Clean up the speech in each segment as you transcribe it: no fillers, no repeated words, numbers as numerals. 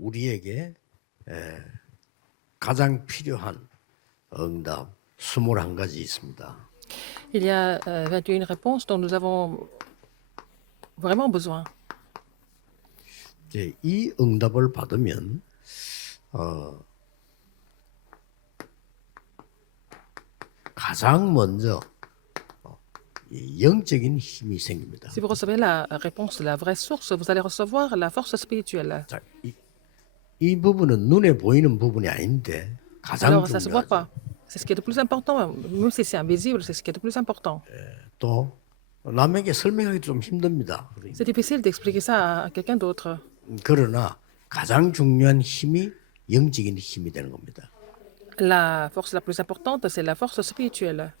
우리에게 가장 필요한 응답 21가지 있습니다. Il y a 21 réponses dont nous avons vraiment besoin. 이제 이 응답을 받으면 가장 먼저 이 영적인 힘이 생깁니다. Si vous recevez la réponse, la vraie source, vous allez recevoir la force spirituelle. 자, 이 부분은 눈에 보이는 부분이 아닌데 가장 Alors, ça ne se voit 중요하죠. pas. C'est ce qui est le plus important. Même si c'est invisible, c'est ce qui est le plus important. 또 남에게 설명하기 좀 힘듭니다. C'est difficile d'expliquer ça à quelqu'un d'autre. 그러나 가장 중요한 힘이 영적인 힘이 되는 겁니다. La force la plus importante, c'est la force spirituelle.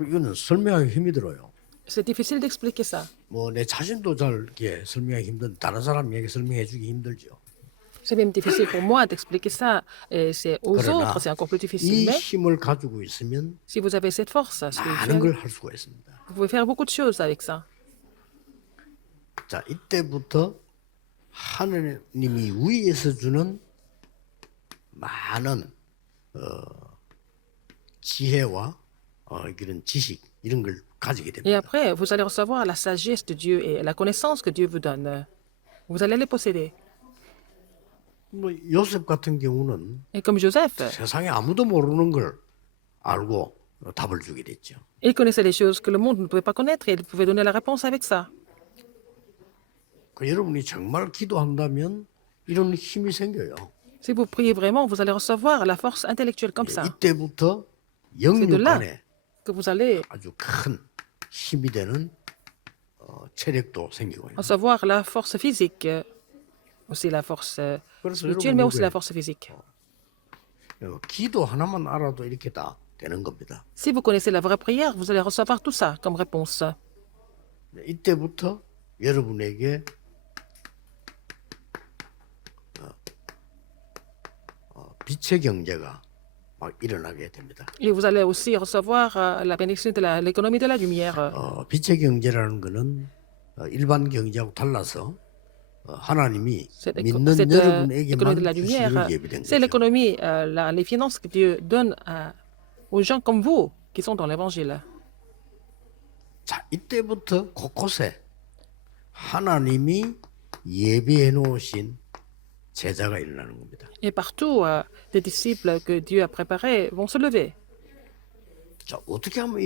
이거는 설명하기 힘이 들어요. C'est difficile d'expliquer ça. 뭐 내 자신도 잘 이렇게 설명하기 힘든 다른 사람에게 설명해주기 힘들죠. C'est même difficile pour moi d'expliquer ça. Et c'est aux 그러나 autres, c'est encore plus 이 difficile. Mais 힘을 가지고 있으면 si vous avez cette force 많은 spirituelle, 걸 할 수가 있습니다. vous pouvez faire beaucoup de choses avec ça. 자, 이때부터 하느님이 위에서 주는 많은 지혜와 이런 지식 이런 걸 가지게 Et 됩니다. après, vous allez recevoir la sagesse de Dieu et la connaissance que Dieu vous donne. Vous allez les posséder. 뭐 요셉 같은 경우는 Et comme Joseph, 세상에 아무도 모르는 걸 알고 답을 주게 됐죠. il connaissait des choses que le monde ne pouvait pas connaître et il pouvait donner la réponse avec ça. 여러분이 정말 기도한다면 이런 힘이 생겨요. Si vous priez vraiment, vous allez recevoir la force intellectuelle comme ça. 이때부터 C'est de là 영육간에 que vous allez 아주 큰 힘이 되는 체력도 생기고 있는. recevoir la force physique, aussi la force spirituelle, mais aussi la force physique. 기도 하나만 알아도 이렇게 다 되는 겁니다. Si vous connaissez la vraie prière, vous allez recevoir tout ça comme réponse. 이때부터 여러분에게 빛의 경제가 막 일어나게 됩니다. Et vous allez aussi recevoir la bénédiction de l'économie de la lumière. 빛의 경제라는 것은 일반 경제하고 달라서 하나님이 Cette 믿는 économie de 여러분에게만 la lumière, 주시기를 예비된 c'est 거죠. l'économie, les finances que Dieu donne aux gens comme vous qui sont dans l'évangile. 자, 이때부터 곳곳에 하나님이 예비해 놓으신 제자가 일어나는 겁니다. Et partout, des disciples que Dieu a préparés vont se lever. 자, 어떻게 하면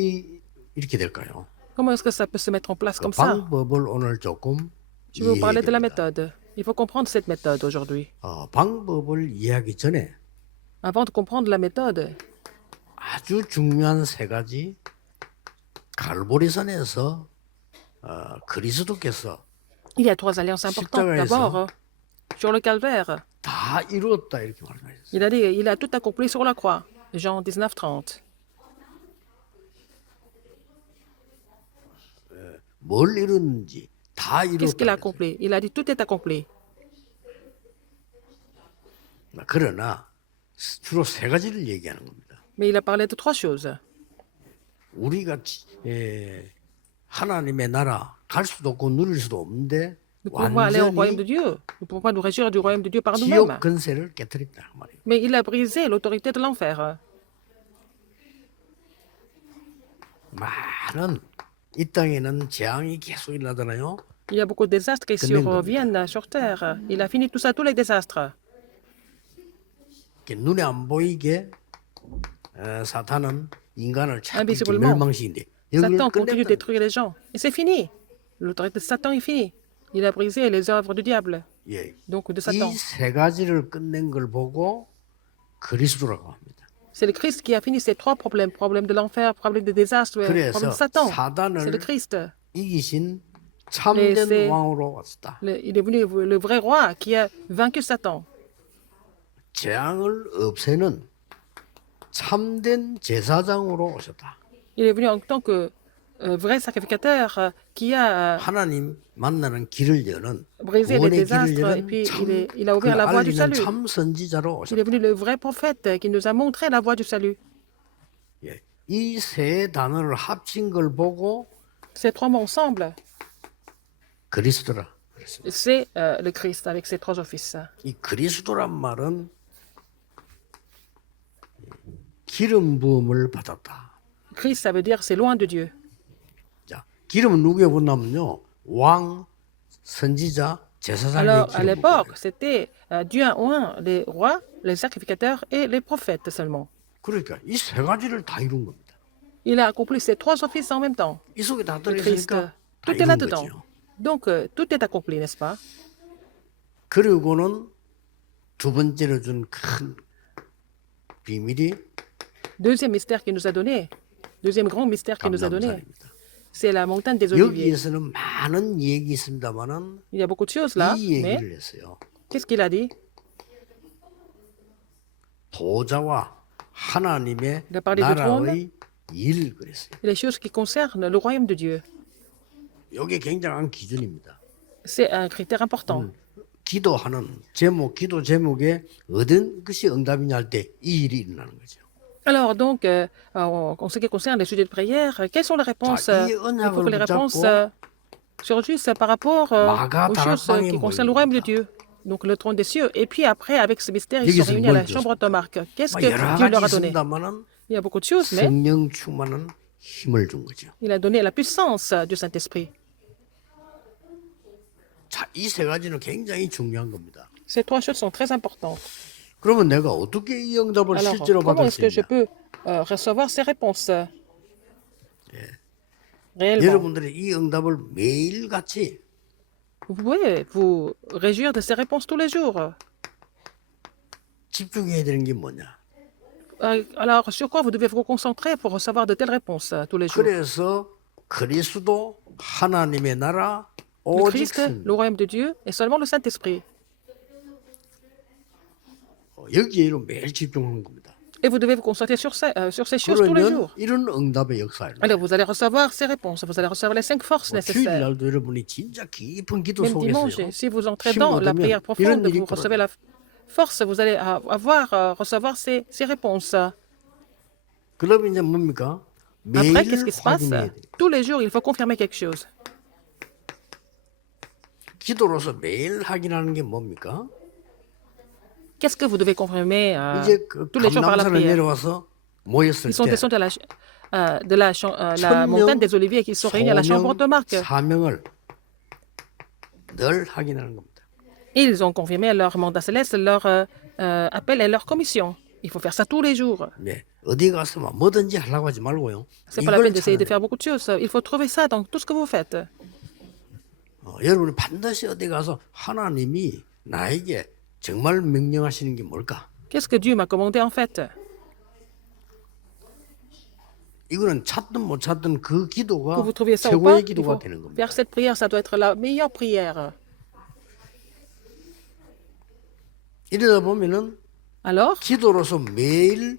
이렇게 될까요? Comment est-ce que ça peut se mettre en place 그 comme ça? 방법을 오늘 조금 Je vais vous parler de la 이해해야 됩니다. méthode. Il faut comprendre cette méthode aujourd'hui. 방법을 이해하기 전에 Avant de comprendre la méthode, 아주 중요한 세 가지 갈보리산에서 그리스도께서 il y a trois alliances importantes. 십자가에서 D'abord, sur le calvaire, 다 이루었다 이렇게 말씀하셨어요. il a dit, il a tout accompli sur la croix. Jean 19:30. 뭘 이루는지 다 Qu'est-ce qu'il a 이루었다. accompli? Il a dit, tout est accompli. 그러나 주로 세 가지를 얘기하는 겁니다. Mais il a parlé de trois choses. 우리가 하나님의 나라 갈 수도 없고 누릴 수도 없는데 Nous pouvons aller au royaume de 완전히 Dieu. Nous ne pouvons pas nous réjouir du royaume de Dieu par nous-mêmes. 지옥 근세를 깨뜨린다 그 말이에요. Mais il a brisé l'autorité de l'enfer. 많은 이 땅에는 재앙이 계속 일어나잖아요. Il y a beaucoup de désastres qui surviennent sur terre. Il a fini tout ça, tous les désastres. 이렇게 눈에 안 보이게 사탄은 인간을 자꾸 이렇게 Invisiblement, 멸망시킨대. 여기를 Satan continue de 끝냈다. détruire les gens. Et c'est fini. L'autorité de Satan est finie. Il a brisé les œuvres du diable, 예. donc de Satan. 이 세 가지를 끝낸 걸 보고 그리스도라고 합니다. C'est le Christ qui a fini ces trois problèmes. Problème de l'enfer, problème de désastre, problème 그래서 de Satan. C'est 사단을 le Christ. 이기신 참된 c'est- 왕으로 왔다. Il est venu le vrai roi qui a vaincu Satan. 재앙을 없애는 참된 제사장으로 오셨다. Il est venu en tant que vrai sacrificateur qui a 하나님 만나는 길을 여는 brisé les 구원의 길을 désastres et 여는 puis 참 il a ouvert la voie du 알리는 salut. 참 선지자로 Il est 오셨다. venu le vrai prophète qui nous a montré la voie du salut. 예. 이 세 단어를 합친 걸 보고 Ces trois mots ensemble, 그리스도라. 그랬습니다. c'est le Christ avec ses trois offices. 이 그리스도란 말은 기름 부음을 받았다. Christ, ça veut dire c'est loin de Dieu. 자, 기름은 누구에 붙냐면요. 왕, 선지자, 제사장의 Alors, à 기름. l'époque, c'était Dieu a oint les rois, les sacrificateurs et les prophètes seulement. 그러니까 이 세 가지를 다 이룬 겁니다. Il a accompli ces trois offices en même temps. 이 속에 다 Le Christ, 들어있으니까 다 tout est 이룬 là-dedans. 거죠. Donc, tout est accompli, n'est-ce pas? 그리고는 두 번째로 준 큰 비밀이 Deuxième mystère qu'il nous a donné, deuxième grand mystère qu'il nous a donné, 감람산입니다. c'est la montagne des Oliviers. 여기에서는 많은 얘기 있습니다만은 Il y a beaucoup de choses là, 이 mais 얘기를 했어요. qu'est-ce qu'il a dit? 보좌와 하나님의 Il a parlé de 나라의 일 그랬어요. Les choses qui concernent le royaume de Dieu. 이게 굉장한 기준입니다. C'est un critère important. 기도하는 제목, 기도 제목에 어떤 것이 응답이냐 할 때 이 일이 일어나는 거죠. Alors, donc, en ce qui concerne les sujets de prière, quelles sont les réponses? 자, 이 Il 언약을 faut que les réponses 붙잡고 surgissent par rapport 마가 aux choses 다락방에 qui concernent le royaume de 모입니다. Dieu. Donc, le trône des cieux. Et puis après, avec ce mystère, ils 여기서 sont réunis à la 뭘 chambre de Marc. Qu'est-ce 뭐 que 여러 Dieu leur a 가지 donné? 있습니다만은 Il y a beaucoup de choses, mais 성령 충만한 힘을 준 거죠. il a donné la puissance du Saint-Esprit. 자, 이 세 가지는 굉장히 중요한 겁니다. Ces trois choses sont très importantes. 그러면 내가 어떻게 이 응답을 Alors, 실제로 comment 받을 est-ce 수 que je 있냐? peux recevoir ces réponses réellement? 여러분들이 이 응답을 매일같이 Vous pouvez vous réjouir de ces réponses tous les jours. 집중해야 되는 게 뭐냐? Alors, sur quoi vous devez vous concentrer pour recevoir de telles réponses tous les jours? 그래서 그리스도 하나님의 나라 Le 오직 Christ, 성 le royaume de Dieu et seulement le Saint-Esprit. 여기에 매일 집중하는 겁니다. Et vous devez vous concentrer sur ces choses tous les 그러면 jours. 이런 응답의 역사를 Alors, vous allez recevoir ces réponses. Vous allez recevoir les 5 forces nécessaires. 주일날도 여러분이 진짜 깊은 기도 Même dimanche, 속에서요. si vous entrez 힘 dans la 얻으면 prière 이런 profonde, 일이 vous recevez 벌어져요. la force, vous allez recevoir ces réponses. 그러면 이제 뭡니까? Après, 매일 qu'est-ce qui se passe? 확인해야 돼요. Tous les jours, il faut confirmer quelque chose. 기도로서 매일 확인하는 게 뭡니까? Qu'est-ce que vous devez confirmer 이제 그 tous les jours par la 감람산에 prière? 내려와서 모였을 Ils sont 때 descendus de la montagne des Oliviers et qui sont réunis à la chambre de Marc. 사명을 늘 확인하는 겁니다. Ils ont confirmé leur mandat céleste, leur appel et leur commission. Il faut faire ça tous les jours. 네, 어디 가서 막 뭐든지 하려고 하지 말고요. C'est pas la 이걸 peine d'essayer de 찾아내요. faire beaucoup de choses. Il faut trouver ça dans tout ce que vous faites. 여러분이 반드시 어디 가서 하나님이 나에게 정말 명령하시는 게 뭘까? Qu'est-ce que Dieu m'a commandé en fait? 이거는 찾든 못 찾든 그 기도가 Que vous trouviez ça ou pas, 최고의 il 기도가 faut 되는 겁니다. faire cette prière. Ça doit être la meilleure prière. 이러다 보면은 Alors, 기도로서 매일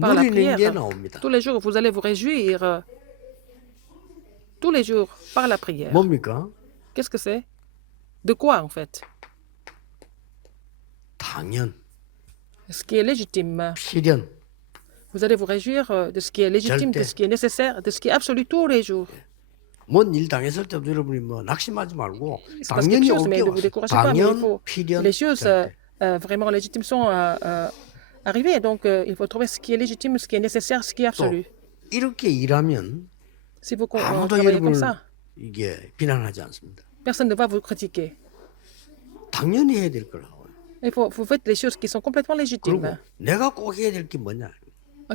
par la 누리는 게 prière, 나옵니다. tous les jours, vous allez vous réjouir. Tous les jours, par la prière. 뭡니까? Qu'est-ce que c'est? De quoi en fait? 당연, Ce qui est légitime. 필연, Vous allez vous réjouir de ce qui est légitime, de ce qui est nécessaire, de ce qui est absolu tous les jours. 뭔 일 당했을 때도 여러분이 뭐 낙심하지 말고 Il se passe quelque 당연히 chose, mais 올게 ne vous 왔어. découragez pas. Mais il 당연, faut, 필연, les choses 절대. vraiment légitimes sont arrivées. Donc, il faut trouver ce qui est légitime, ce qui est nécessaire, ce qui est 또 absolu. 이렇게 일하면 Si vous 아무도 travaillez comme 여러분을 ça, 이게 비난하지 않습니다. personne ne va vous critiquer. 당연히 해야 될 거라고. Il faut, vous faites les choses qui sont complètement 그리고 légitimes. 내가 꼭 해야 될 게 뭐냐?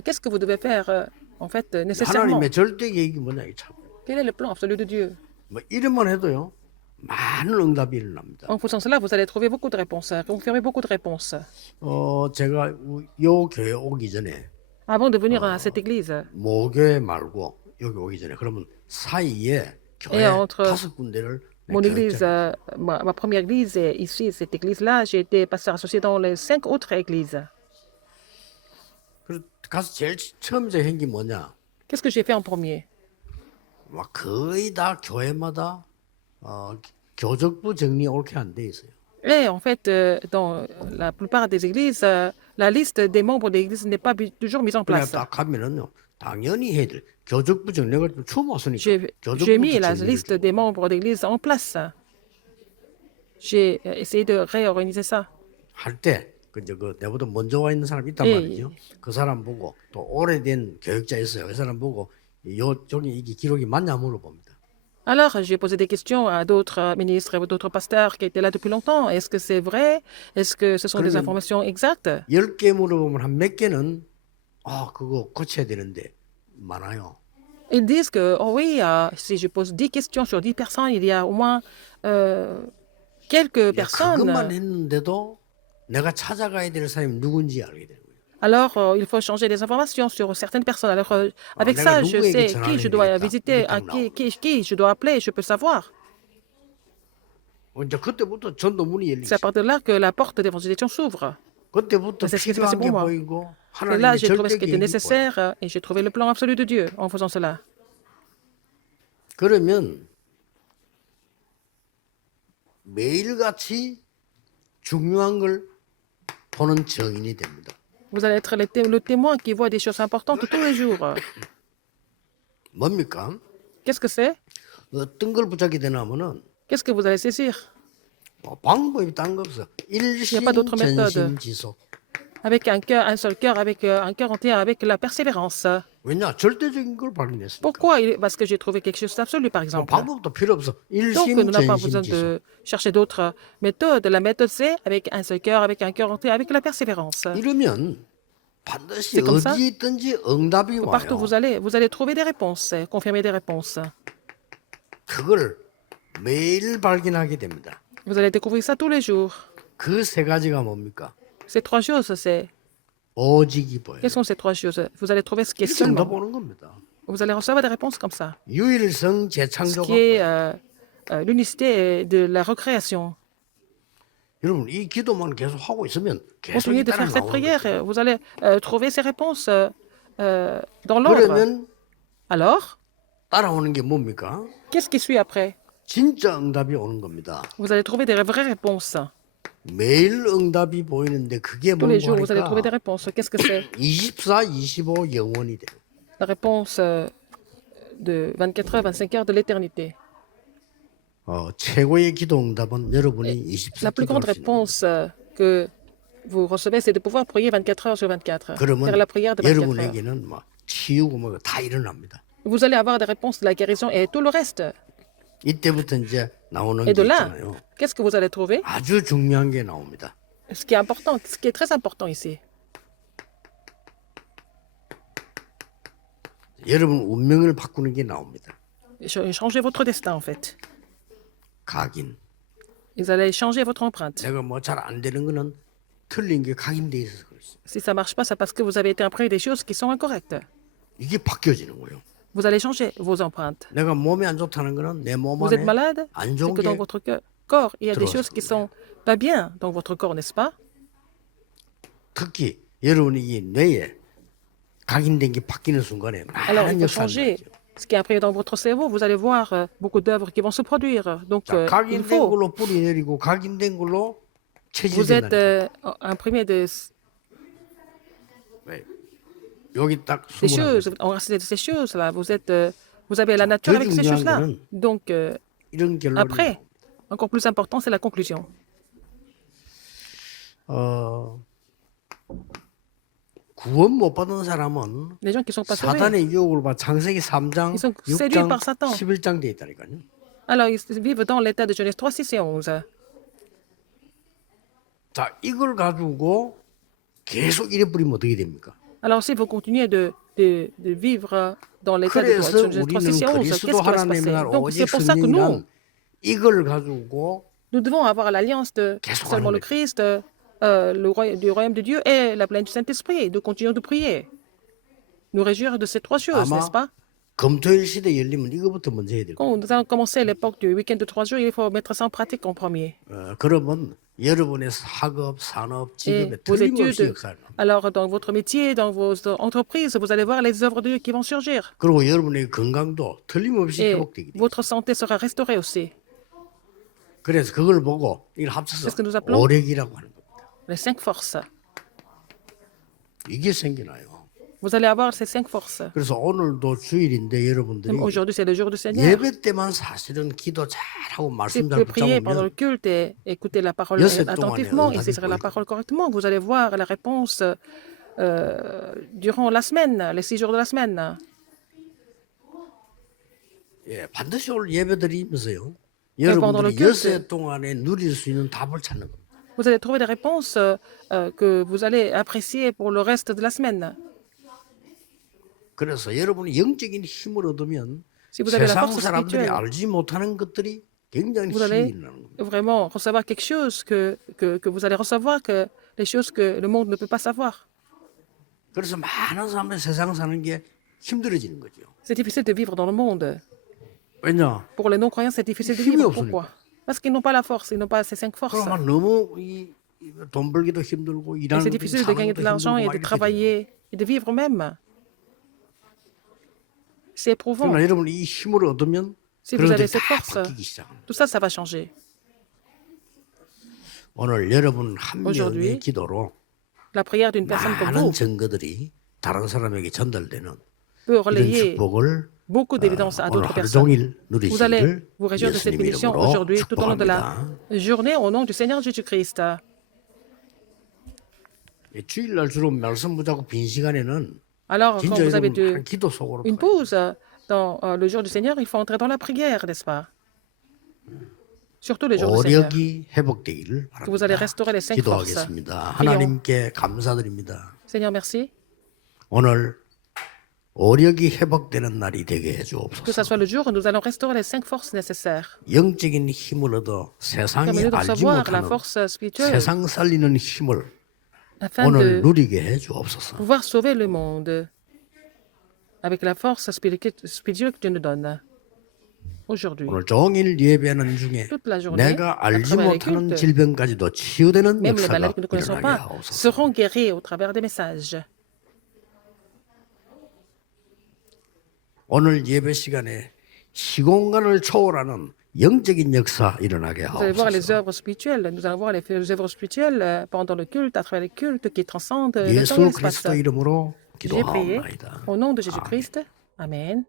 Qu'est-ce que vous devez faire, en fait, nécessairement? 하나님의 절대 계획이 뭐냐? 이 참. Quel est le plan absolu de Dieu? 뭐 이름만 해도요. 많은 응답이 일어납니다. En fonction de cela, vous allez trouver beaucoup de réponses, confirmer beaucoup de réponses. 제가 요 교회 오기 전에 Avant de venir à cette église, 모교회 말고 여기 오기 전에 그러면 사이에 교회 entre 5군데를 mon église, ma première église est ici, cette église-là, j'ai été pasteur associé dans les 5 autres églises. 그래서 가서 제일 처음 제가 한게 뭐냐? Qu'est-ce que j'ai fait en premier? 막 거의 다 교회마다 교적부 정리 옳게 안 돼 있어요. Et en fait, dans la plupart des églises, la liste des membres de l'église n'est pas toujours mise en 그냥 place. 딱 가면은요. 당연히 해야 될 교적부 정리가 좀 처음 왔으니까 J'ai mis la liste des membres d'église en place. j'ai essayé de réorganiser ça. 할 때, 그 이제 그 내보다 먼저 와 있는 사람이 있단 예, 말이죠. 그 사람 보고 또 오래된 교육자 있어요. 그 사람 보고 요 종이 이게 기록이 맞냐 물어봅니다. Alors, j'ai posé des questions à d'autres ministres et d'autres pasteurs qui étaient là depuis longtemps. Est-ce que c'est vrai? Est-ce que ce sont des 그러면 informations exactes? 10개 물어보면 한 몇 개는 그거 고쳐야 되는데 많아요. Ils disent que, oh oui, si je pose 10 questions sur 10 personnes, il y a au moins quelques 야, 그것만 personnes. 했는데도 내가 찾아가야 될 사람이 누군지 알게 되는 거예요. Alors, il faut changer des informations sur certaines personnes. Alors, avec 내가 ça, je 누구에게 sais qui 전화를 je 해야 dois 되겠다. visiter, 이게 à 딱 나오고. qui je dois appeler, je peux savoir. 이제 그때부터 전도문이 열리기 C'est à 시작. partir de là que la porte d'évangélisation s'ouvre. 그때부터 C'est ce qui s'est passé 필요한 pour 게 moi. 보이고 Et là, 하나님의 j'ai trouvé ce qui 절대 était 계획이 보여요. nécessaire et j'ai trouvé le plan absolu de Dieu en faisant cela. 그러면 매일같이 중요한 걸 보는 증인이 됩니다. Vous allez être le témoin qui voit des choses importantes tous les jours. 뭡니까? Qu'est-ce que c'est? 어떤 걸 붙잡게 되냐면은 Qu'est-ce que vous allez saisir? 방법이 딴 거 없어. 일심 pas d'autre méthode. 전심 지속. Avec un cœur, un seul cœur, avec un cœur entier, avec la persévérance. 왜냐? 절대적인 걸 발견했으니까. Pourquoi? Parce que j'ai trouvé quelque chose d'absolu, par exemple. 방법도 필요 없어. Donc, 일심 nous n'avons pas 전심 besoin 지속. de chercher d'autres méthodes. La méthode, c'est avec un seul cœur, avec un cœur entier, avec la persévérance. 이러면 반드시 C'est comme ça. 어디에 있든지 응답이 Partout où 와요. vous allez trouver des réponses, confirmer des réponses. 그걸 매일 발견하게 됩니다. Vous allez découvrir ça tous les jours. 그 세 가지가 뭡니까? Ces trois choses, c'est... 오직이 보여요. Quelles sont ces trois choses? Vous allez trouver ce qui est 이렇게 응답 seulement. 오는 겁니다. Vous allez recevoir des réponses comme ça. 유일성 Ce 재창조가 qui est l'unicité de la recréation. 여러분 이 기도만 계속 하고 있으면 계속 Continuez de 따라 faire cette 나오는 prière. 거예요. Vous allez trouver ces réponses dans l'ordre. 그러면 Alors, 따라오는 게 뭡니까? qu'est-ce qui suit après? 진짜 응답이 오는 겁니다. Vous allez trouver des vraies réponses. 매일 응답이 보이는데 그게 Tous les 뭔고 jours, vous allez trouver des 하니까 réponses. Qu'est-ce que c'est? 24, 25 영원이 돼요. La réponse de 24 heures, 25 heures de l'éternité. 최고의 기도 응답은 여러분이 24 La plus grande 기도할 수 있는 거예요. réponse que vous recevez, c'est de pouvoir prier 24 heures sur 24. 그러면 Faire la prière de 24 heures. 여러분에게는 막 치유고 뭐 다 일어납니다. Vous allez avoir des réponses de la guérison et tout le reste. 이때부터 이제 나오는 Et 게 de là, 있잖아요. qu'est-ce que vous allez trouver? 아주 중요한 게 나옵니다. Ce qui est important, ce qui est très important ici. 여러분 운명을 바꾸는 게 나옵니다. Changez votre destin, en fait. 각인. Vous allez changer votre empreinte. 내가 뭐 잘 안 되는 거는 틀린 게 각인돼 있어서 그렇습니다. Si ça ne marche pas, c'est parce que vous avez été imprégné des choses qui sont incorrectes. 이게 바뀌어지는 거예요. Vous allez changer vos empreintes. 내가 몸이 안 좋다는 거는 내 몸 Vous êtes 안에 malade, 안 c'est 좋은 que dans 게 votre corps, il y a des 들어왔을 choses qui 거예요. sont pas bien dans votre corps, n'est-ce pas? 특히 여러분이 이 뇌에 각인된 게 바뀌는 순간에 Alors, 많은 il faut 역사를 changer 하죠. ce qui est imprégné dans votre cerveau. Vous allez voir beaucoup d'œuvres qui vont se produire. Donc, 자, il 각인된 faut. 걸로 뿌리 내리고 각인된 걸로 Vous êtes 체질된다는 imprimé de 네. 여기 딱 ces 21 choses, enraciné de ces choses-là. Vous avez la nature 더 avec ces 중요한 choses-là. 거는 Donc, 이런 결론이 après, encore plus important, c'est la conclusion. 구원 못 받은 사람은 Les gens qui ne sont pas sauvés, 사단의 유혹을 받아 창세기 3장, Ils sont séduits 6장, par Satan. 11장 돼 있다니까요. alors ils vivent dans l'état de Genèse 3, 6 et 11. 자, 이걸 가지고 계속 이래 뿌리면 어떻게 됩니까? Alors, si vous continuez de vivre dans l'état de 그래서 Genèse 3, 우리는 6 et 11, qu'est-ce qui 그리스도 va se 하나님의 passer? 날 Donc, c'est 오직 pour ça que nous, 성령이란 이걸 가지고 nous devons avoir l'alliance de 계속 seulement 하는 le Christ, du royaume de Dieu et la plaine du Saint-Esprit. Nous continuons de prier. Nous réjouir de ces trois choses, 아마 n'est-ce pas? 금토일 시대 열리면 이거부터 먼저 해야 될 거예요. Quand nous allons commencer l'époque du week-end de 3 jours, il faut mettre ça en pratique en premier. 그러면 여러분의 학업, 산업, Et 직업에 vos 틀림없이 études, 역사를 합니다. alors dans votre métier, dans vos entreprises, vous allez voir les œuvres de Dieu qui vont surgir. 그리고 여러분의 건강도 틀림없이 Et 회복되게 돼요. votre santé sera restaurée aussi. 그래서 그걸 보고 이걸 합쳐서 C'est ce que nous appelons 오력이라고 하는 겁니다. les 5 forces. 이게 생겨나요. Vous allez avoir ces 5 forces. 그래서 오늘도 주일인데 여러분들이 Même aujourd'hui, c'est le jour du Seigneur. 예배 때만 사실은 기도 잘하고 Si 말씀 vous 잘 pouvez prier pendant le 붙잡으면 culte et écouter la parole 여섯 동안에 attentivement et 응답이 saisir la 보이거든요. parole correctement, vous allez voir la réponse durant la semaine, les 6 jours de la semaine. 예, 반드시 올 예배 드리면서요. pendant le 여러분들이 culte, 여섯 동안에 누릴 수 있는 답을 찾는 겁니다. vous allez trouver des réponses que vous allez apprécier pour le reste de la semaine. 그래서 여러분이 영적인 힘을 얻으면 Si vous avez la 세상 force 사람들이 spirituelle, 알지 못하는 것들이 굉장히 vous 힘이 allez 있는 겁니다. vraiment recevoir quelque chose que vous allez recevoir, que les choses que le monde ne peut pas savoir. 그래서 많은 사람들이 세상 사는 게 힘들어지는 거죠. C'est difficile de vivre dans le monde. 왜냐? Pour les non-croyants, c'est difficile de 힘이 vivre. 없으니까. Pourquoi? Parce qu'ils n'ont pas la force, ils n'ont pas ces 5 forces. 그러면 너무 돈 벌기도 힘들고 Et 일하는 c'est 것도 difficile de 사는 gagner de 것도 l'argent 힘들고 et 막 de 이렇게 돼요. travailler et de vivre même. C'est éprouvant. 그러나 여러분이 이 힘을 얻으면 Si vous 그런 avez 것들이 cette 다 force, 바뀌기 시작합니다. tout ça, ça va changer. 오늘 여러분 한 Aujourd'hui, 명의 기도로 La prière d'une personne comme 많은 vous 증거들이 다른 사람에게 전달되는 peut 이런 relayer 축복을 beaucoup d'évidence à 오늘 d'autres 하루 personnes. 종일 Vous allez 누리시기를 vous réjouir de cette 예수님 bénédiction 이름으로 aujourd'hui, tout au long de 축복합니다. la journée, au nom du Seigneur Jésus-Christ. 주일날 주로 말씀 보자고 빈 시간에는 Alors, quand 진짜 vous avez 여러분 기도 속으로 une pause dans le jour du Seigneur, il faut entrer dans la prière, n'est-ce pas? Surtout les jours du Seigneur. 오력이 회복되기를 Que vous allez 바랍니다. restaurer les 5 forces. 기도하겠습니다. 하나님께 감사드립니다. Seigneur, merci. 오늘 오력이 회복되는 날이 되게 Que ça 해주옵소서. soit le jour où nous allons restaurer les 5 forces nécessaires. 영적인 힘을 얻어 세상이 Permettez de 알지 recevoir la 못하는 force spirituelle 세상 살리는 힘을 afin 오늘 de 누리게 해주옵소서. pouvoir sauver le monde avec la force spirituelle que Dieu nous donne aujourd'hui. 오늘 종일 예배하는 중에 Toute la journée, 내가 à 알지 travers les 못하는 cultes, 질병까지도 치유되는 même les 역사가 maladies que nous ne connaissons 일어나게 pas 하옵소서. seront guéris au travers des messages. 오늘 예배 시간에 시공간을 초월하는 영적인 역사 일어나게 Vous allez voir les 하옵소서. œuvres spirituelles. Nous allons voir les œuvres spirituelles pendant le culte, à travers les cultes qui transcendent le temps et 예수 l'espace. 그리스도 이름으로 J'ai prié 기도하옵나이다. au nom de Jésus-Christ. Amen.